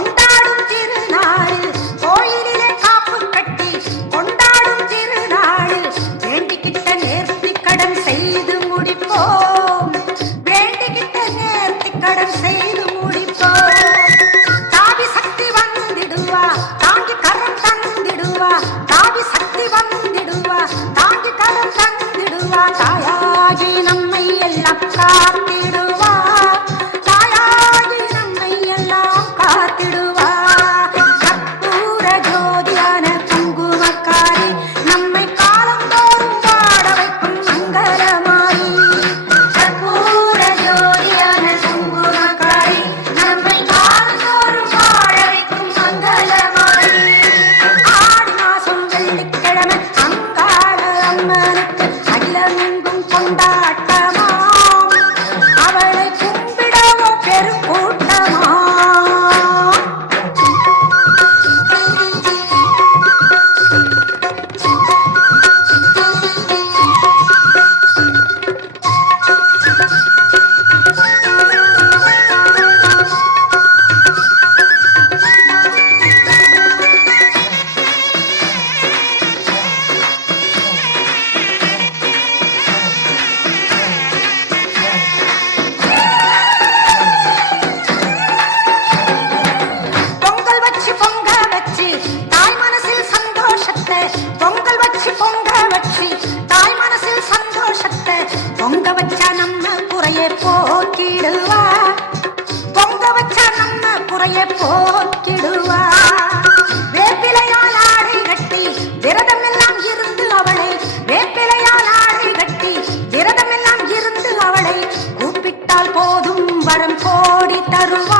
கொண்டாடும் திருநாளில் கோயிலிலே காப்பு கட்டி கொண்டாடும் திருநாளில் வேண்டிக்கிட்ட நேர்த்தி கடன் செய்து முடிப்போம். வேண்டிக்கிட்ட நேர்த்தி கடன் செய்து முடிப்போம். தாவி சக்தி வந்திடுவா தாங்கி கரம் தந்திடுவா. தாவி சக்தி வந்திடுவா தாங்கி கரம் தந்திடுவா. தாயாகி நம்மை எல்லாம் காத்திடுவா. தாயாகி நம்மை எல்லாம் காத்திடுவா. கற்பூர ஜோதியான குங்குமக்காரி நம்மை காலந்தோறும் பாட வைக்கும் மங்களமாரி. கற்பூர ஜோதியான குங்குமக்காரி நம்மை காலந்தோறும் பாட வைக்கும் மங்களமாரி. ஆடி மாசம் வெள்ளிக்கிழமை அங்காள அம்மனுக்கு அகிலமெங்கும் கொண்டாட்டமா. அவளை கும்பிடவோ பெருங்கூட்டமா. பொங்கல் வச்சு பொங்க வச்சு தாய் மனசில் சந்தோஷத்தை. பொங்கல் வச்சு பொங்க வச்சு தாய் மனசில் சந்தோஷத்தை. பொங்க வச்சா நம்ம குறையை போக்கிடுவா. பொங்க வச்சா நம்ம குறையை போக்கிடுவா. வேப்பிலையால் ஆடை கட்டி விரதமெல்லாம் இருந்து அவளை. வேப்பிலையால் ஆடை கட்டி விரதமெல்லாம் இருந்து அவளை கூப்பிட்டால் போதும் வரம் கோடி தருவா.